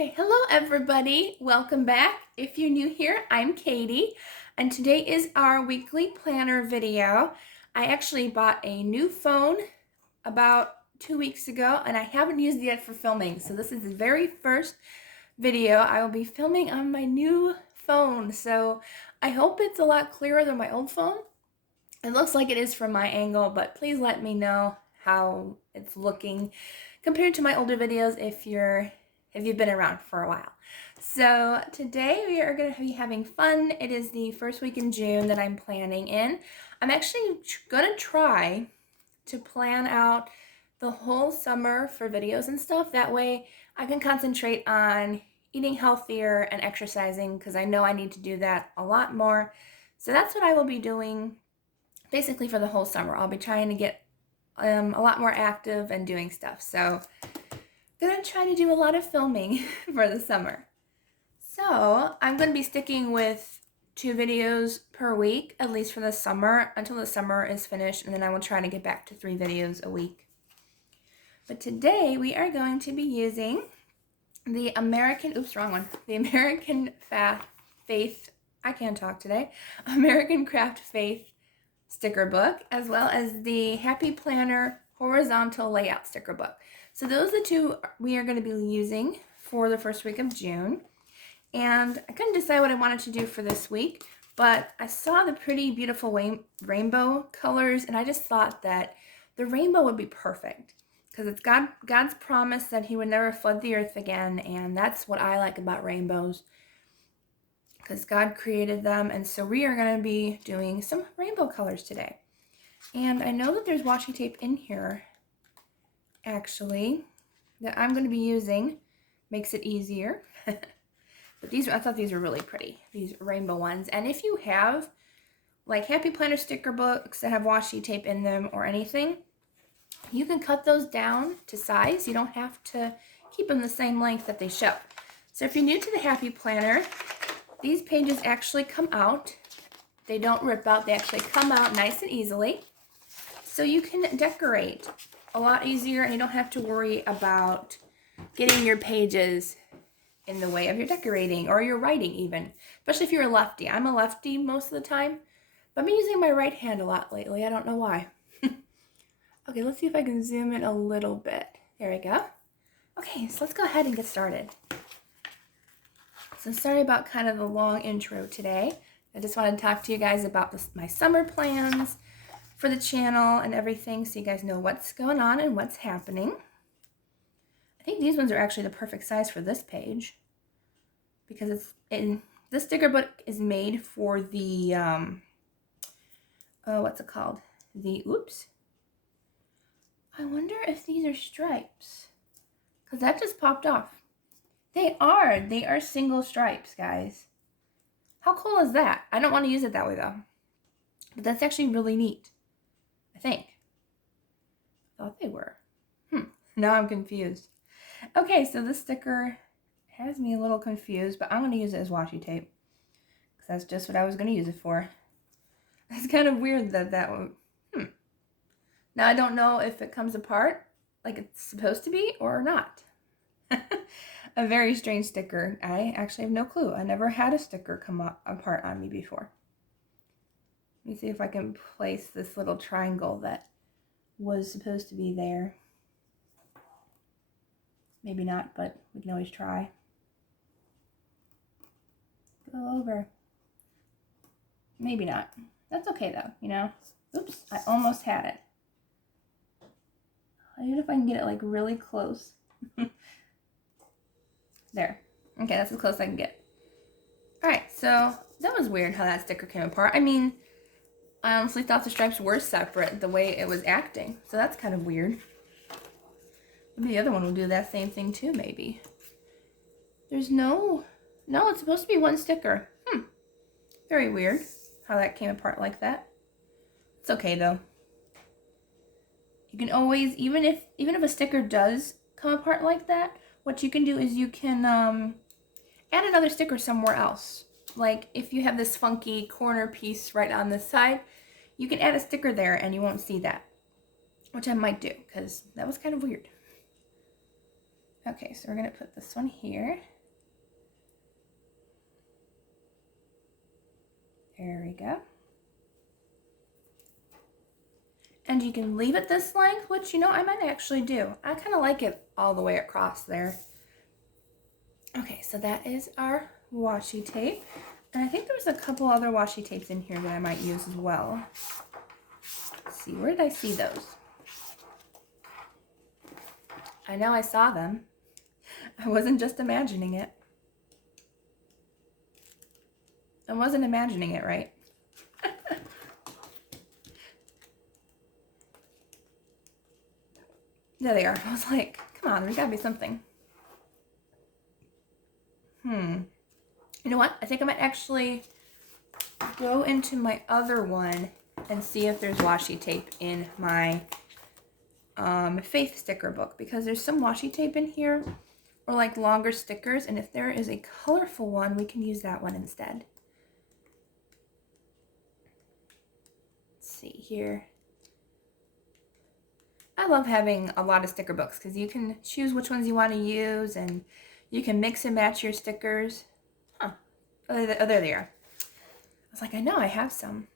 Okay, hello everybody. Welcome back. If you're new here, I'm Katie, and today is our weekly planner video. I actually bought a new phone about 2 weeks ago, and I haven't used it yet for filming. So this is the very first video I will be filming on my new phone. So I hope it's a lot clearer than my old phone. It looks like it is from my angle, but please let me know how it's looking compared to my older videos if you've been around for a while. So today we are going to be having fun. It is the first week in June that I'm planning in. I'm actually going to try to plan out the whole summer for videos and stuff. That way I can concentrate on eating healthier and exercising because I know I need to do that a lot more. So that's what I will be doing basically for the whole summer. I'll be trying to get a lot more active and doing stuff. So gonna try to do a lot of filming for the summer. So I'm gonna be sticking with 2 videos per week, at least for the summer, until the summer is finished, and then I will try to get back to 3 videos a week. But today we are going to be using the American Faith, I can't talk today, American Craft Faith sticker book, as well as the Happy Planner horizontal layout sticker book. So those are the 2 we are going to be using for the first week of June. And I couldn't decide what I wanted to do for this week, but I saw the pretty beautiful rainbow colors, and I just thought that the rainbow would be perfect because it's God's promise that he would never flood the earth again, and that's what I like about rainbows because God created them. And so we are going to be doing some rainbow colors today. And I know that there's washi tape in here, actually, that I'm going to be using. Makes it easier. But I thought these were really pretty, these rainbow ones. And if you have like Happy Planner sticker books that have washi tape in them or anything, you can cut those down to size. You don't have to keep them the same length that they show. So if you're new to the Happy Planner, these pages actually come out. They don't rip out, they actually come out nice and easily. So you can decorate a lot easier, and you don't have to worry about getting your pages in the way of your decorating or your writing even, especially if you're a lefty. I'm a lefty most of the time, but I've been using my right hand a lot lately. I don't know why. Okay, let's see if I can zoom in a little bit. There we go. Okay, so let's go ahead and get started. So sorry about kind of the long intro today. I just wanted to talk to you guys about my summer plans for the channel and everything, so you guys know what's going on and what's happening. I think these ones are actually the perfect size for this page because this sticker book is made for the what's it called? I wonder if these are stripes, because that just popped off. They are single stripes, guys. How cool is that? I don't want to use it that way though, but that's actually really neat, I think. I thought they were. Now I'm confused. Okay, so this sticker has me a little confused, but I'm going to use it as washi tape because that's just what I was going to use it for. It's kind of weird that one. Now I don't know if it comes apart like it's supposed to be or not. A very strange sticker. I actually have no clue. I never had a sticker come apart on me before. Let me see if I can place this little triangle that was supposed to be there. Maybe not, but we can always try. Go over. Maybe not. That's okay though, you know. Oops, I almost had it. Even if I can get it like really close. There. Okay, that's as close as I can get. Alright, so that was weird how that sticker came apart. I mean, I honestly thought the stripes were separate the way it was acting. So that's kind of weird. Maybe the other one will do that same thing too, maybe. There's no, it's supposed to be one sticker. Very weird how that came apart like that. It's okay though. You can always, even if a sticker does come apart like that, what you can do is you can add another sticker somewhere else. Like if you have this funky corner piece right on this side, you can add a sticker there and you won't see that, which I might do because that was kind of weird. Okay, so we're going to put this one here. There we go. And you can leave it this length, which, you know, I might actually do. I kind of like it all the way across there. Okay, so that is our washi tape. And I think there was a couple other washi tapes in here that I might use as well. Let's see, where did I see those? I know I saw them. I wasn't just imagining it. I wasn't imagining it, right? There they are. I was like, come on, there's gotta be something. You know what? I think I might actually go into my other one and see if there's washi tape in my faith sticker book, because there's some washi tape in here, or like longer stickers, and if there is a colorful one, we can use that one instead. Let's see here. I love having a lot of sticker books because you can choose which ones you want to use, and you can mix and match your stickers. Huh. Oh, there they are. I was like, I know I have some.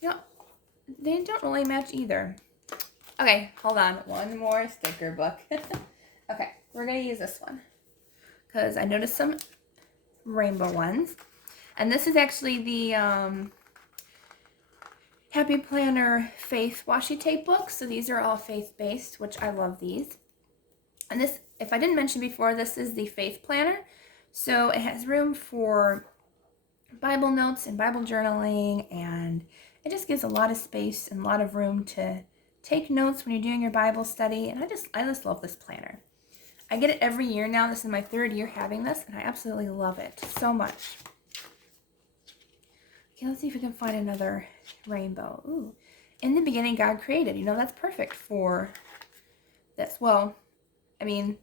Yeah, they don't really match either. Okay, hold on. One more sticker book. Okay, we're going to use this one because I noticed some rainbow ones. And this is actually the Happy Planner Faith Washi Tape Book. So these are all faith-based, which I love these. And this, if I didn't mention before, this is the Faith Planner. So it has room for Bible notes and Bible journaling, and it just gives a lot of space and a lot of room to take notes when you're doing your Bible study. And I just love this planner. I get it every year now. This is my 3rd year having this, and I absolutely love it so much. Okay, let's see if we can find another rainbow. Ooh, in the beginning, God created. You know, that's perfect for this. Well, I mean,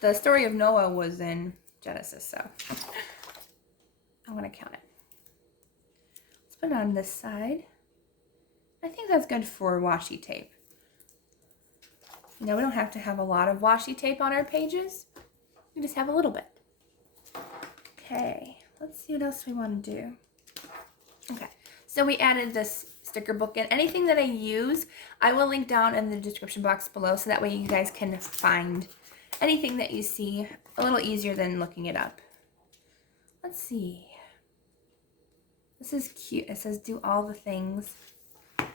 the story of Noah was in Genesis, so I'm going to count it. Let's put it on this side. I think that's good for washi tape. You know, we don't have to have a lot of washi tape on our pages. We just have a little bit. Okay, let's see what else we want to do. Okay, so we added this sticker book in. Anything that I use, I will link down in the description box below, so that way you guys can find anything that you see a little easier than looking it up. Let's see. This is cute. It says do all the things. Let's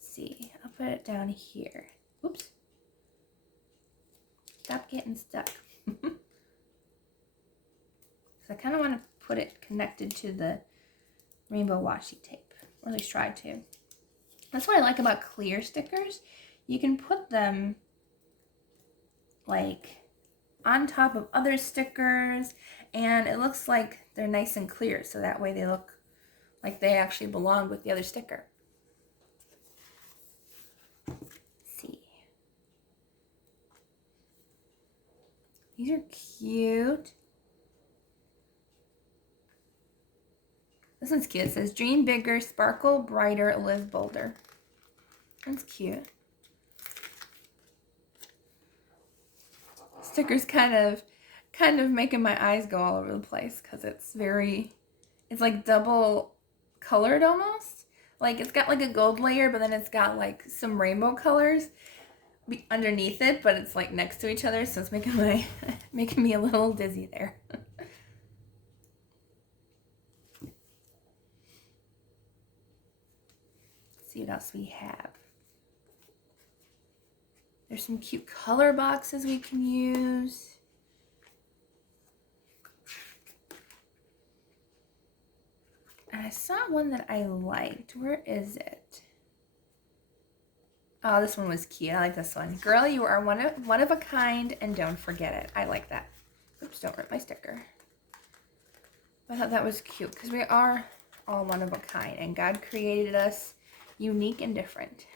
see. I'll put it down here. Oops. Stop getting stuck. So I kind of want to put it connected to the rainbow washi tape, or at least try to. That's what I like about clear stickers. You can put them like on top of other stickers, and it looks like they're nice and clear, so that way they look like they actually belong with the other sticker. Let's see. These are cute. This one's cute. It says, dream bigger, sparkle brighter, live bolder. That's cute. Sticker's kind of making my eyes go all over the place because it's like double colored almost. Like it's got like a gold layer, but then it's got like some rainbow colors underneath it, but it's like next to each other, so it's making me a little dizzy there. See what else we have. There's some cute color boxes we can use. And I saw one that I liked. Where is it? Oh, this one was cute. I like this one. Girl, you are one of a kind, and don't forget it. I like that. Oops, don't rip my sticker. I thought that was cute because we are all one of a kind, and God created us unique and different.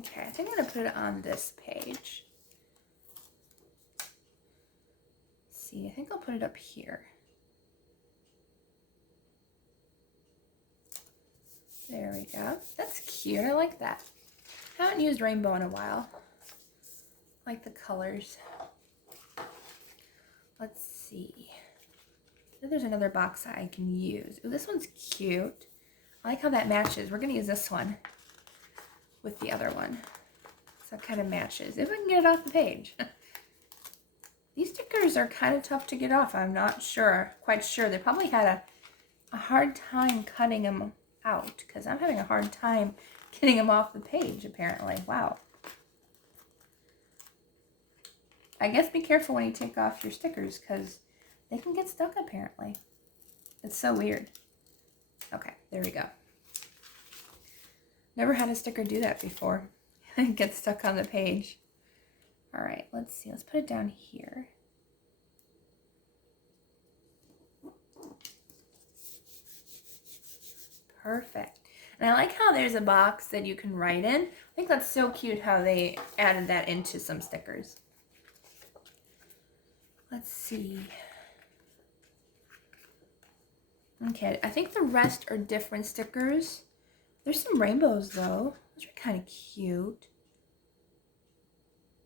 Okay, I think I'm going to put it on this page. Let's see, I think I'll put it up here. There we go. That's cute. I like that. I haven't used rainbow in a while. I like the colors. Let's see. There's another box that I can use. Ooh, this one's cute. I like how that matches. We're going to use this one with the other one. So it kind of matches. If I can get it off the page. These stickers are kind of tough to get off. I'm not quite sure. They probably had a hard time cutting them out because I'm having a hard time getting them off the page, apparently. Wow. I guess be careful when you take off your stickers because they can get stuck, apparently. It's so weird. Okay, there we go. Never had a sticker do that before. It gets stuck on the page. All right, let's see. Let's put it down here. Perfect. And I like how there's a box that you can write in. I think that's so cute how they added that into some stickers. Let's see. Okay, I think the rest are different stickers. There's some rainbows though. Those are kind of cute.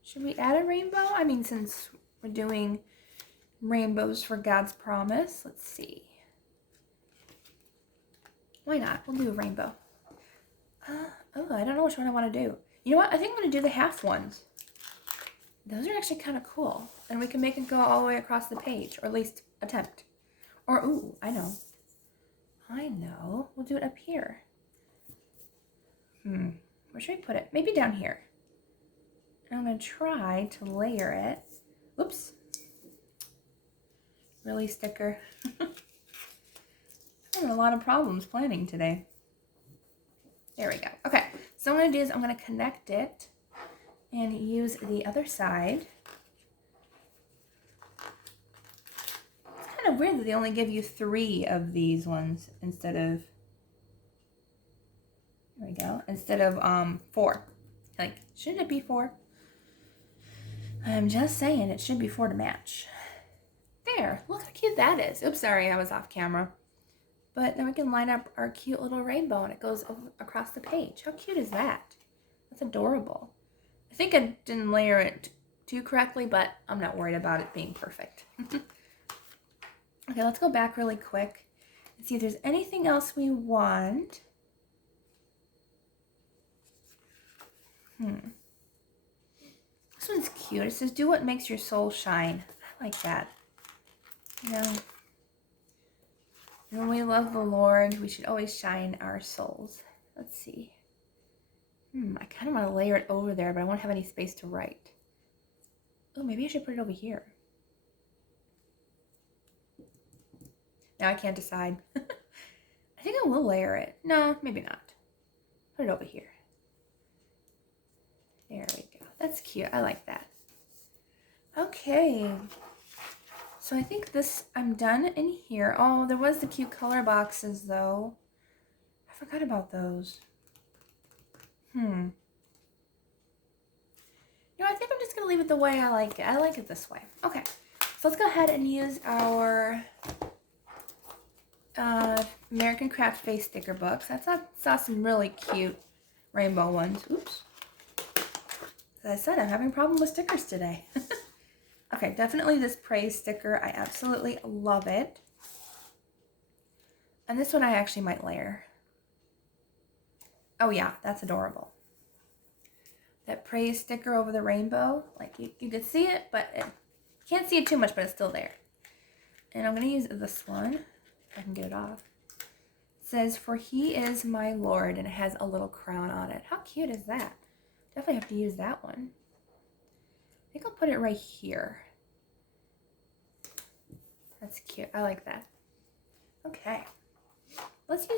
Should we add a rainbow? I mean, since we're doing rainbows for God's promise, let's see. Why not? We'll do a rainbow. Oh, I don't know which one I want to do. You know what? I think I'm going to do the half ones. Those are actually kind of cool. And we can make it go all the way across the page, or at least attempt. Or, ooh, I know. We'll do it up here. Where should we put it? Maybe down here. And I'm going to try to layer it. Oops. Really, sticker. I'm having a lot of problems planning today. There we go. Okay, so what I'm going to do is I'm going to connect it and use the other side. It's kind of weird that they only give you 3 of these ones instead of, there we go, instead of 4. Like, shouldn't it be 4? I'm just saying it should be 4 to match. There, look how cute that is. Oops, sorry, I was off camera. But then we can line up our cute little rainbow and it goes across the page. How cute is that? That's adorable. I think I didn't layer it too correctly, but I'm not worried about it being perfect. Okay, let's go back really quick and see if there's anything else we want. This one's cute. It says, do what makes your soul shine. I like that. You know, when we love the Lord, we should always shine our souls. Let's see. I kind of want to layer it over there, but I won't have any space to write. Oh, maybe I should put it over here. Now I can't decide. I think I will layer it. No, maybe not. Put it over here. There we go. That's cute. I like that. Okay. So I think I'm done in here. Oh, there was the cute color boxes though. I forgot about those. You know, I think I'm just going to leave it the way I like it. I like it this way. Okay. So let's go ahead and use our American Craft Face sticker books. I saw some really cute rainbow ones. Oops. As I said, I'm having a problem with stickers today. Okay, definitely this praise sticker. I absolutely love it. And this one I actually might layer. Oh yeah, that's adorable. That praise sticker over the rainbow. Like you can see it, but you can't see it too much, but it's still there. And I'm going to use this one. If I can get it off. It says, for he is my Lord, and it has a little crown on it. How cute is that? Definitely have to use that one. I think I'll put it right here. That's cute. I like that. Okay. Let's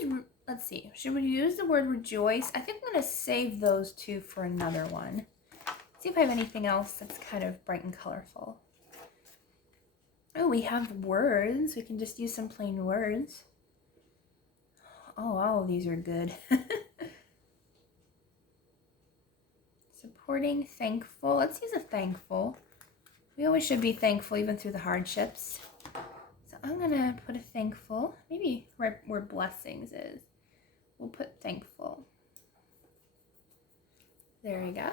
see. Should we use the word rejoice? I think I'm going to save those two for another one. See if I have anything else that's kind of bright and colorful. Oh, we have words. We can just use some plain words. Oh, all of these are good. Supporting, thankful. Let's use a thankful. We always should be thankful even through the hardships. So I'm going to put a thankful. Maybe where blessings is. we'll put thankful. There we go.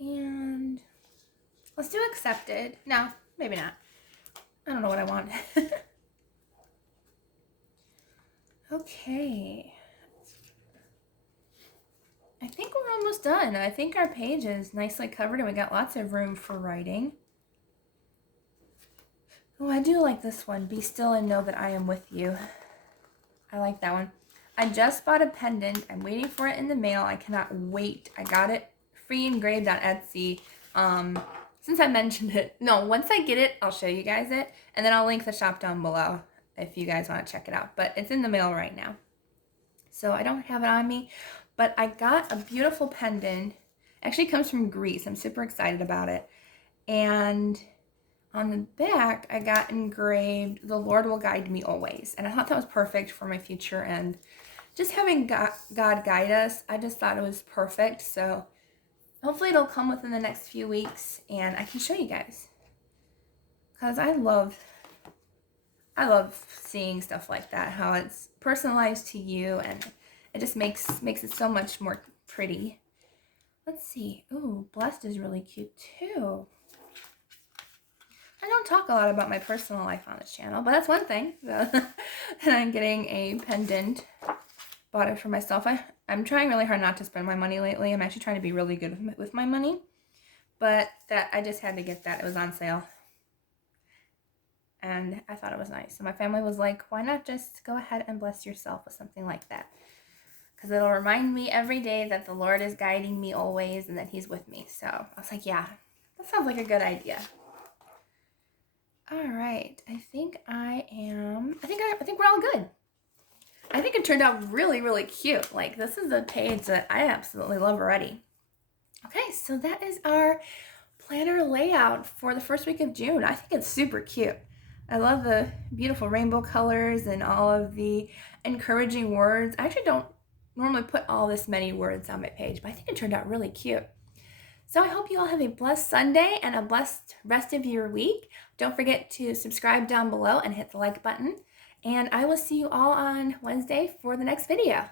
And let's do accepted. No, maybe not. I don't know what I want. Okay. I think we're almost done. I think our page is nicely covered and we got lots of room for writing. Oh, I do like this one. Be still and know that I am with you. I like that one. I just bought a pendant. I'm waiting for it in the mail. I cannot wait. I got it free engraved on Etsy. Since I mentioned it. No, once I get it, I'll show you guys it. And then I'll link the shop down below if you guys want to check it out. But it's in the mail right now. So I don't have it on me. But I got a beautiful pendant. It actually comes from Greece. I'm super excited about it. And on the back, I got engraved, "The Lord will guide me always." And I thought that was perfect for my future. And just having God guide us, I just thought it was perfect. So hopefully it'll come within the next few weeks and I can show you guys. Because I love seeing stuff like that, how it's personalized to you, and it just makes it so much more pretty. Let's see. Ooh, blessed is really cute too. I don't talk a lot about my personal life on this channel, but that's one thing. And I'm getting a pendant. Bought it for myself. I'm trying really hard not to spend my money lately. I'm actually trying to be really good with my money. But that I just had to get that. It was on sale. And I thought it was nice. So my family was like, why not just go ahead and bless yourself with something like that? Because it'll remind me every day that the Lord is guiding me always and that He's with me. So I was like, yeah, that sounds like a good idea. All right. I think we're all good. I think it turned out really, really cute. Like, this is a page that I absolutely love already. Okay, so that is our planner layout for the first week of June. I think it's super cute. I love the beautiful rainbow colors and all of the encouraging words. I actually don't normally put all this many words on my page, but I think it turned out really cute. So I hope you all have a blessed Sunday and a blessed rest of your week. Don't forget to subscribe down below and hit the like button. And I will see you all on Wednesday for the next video.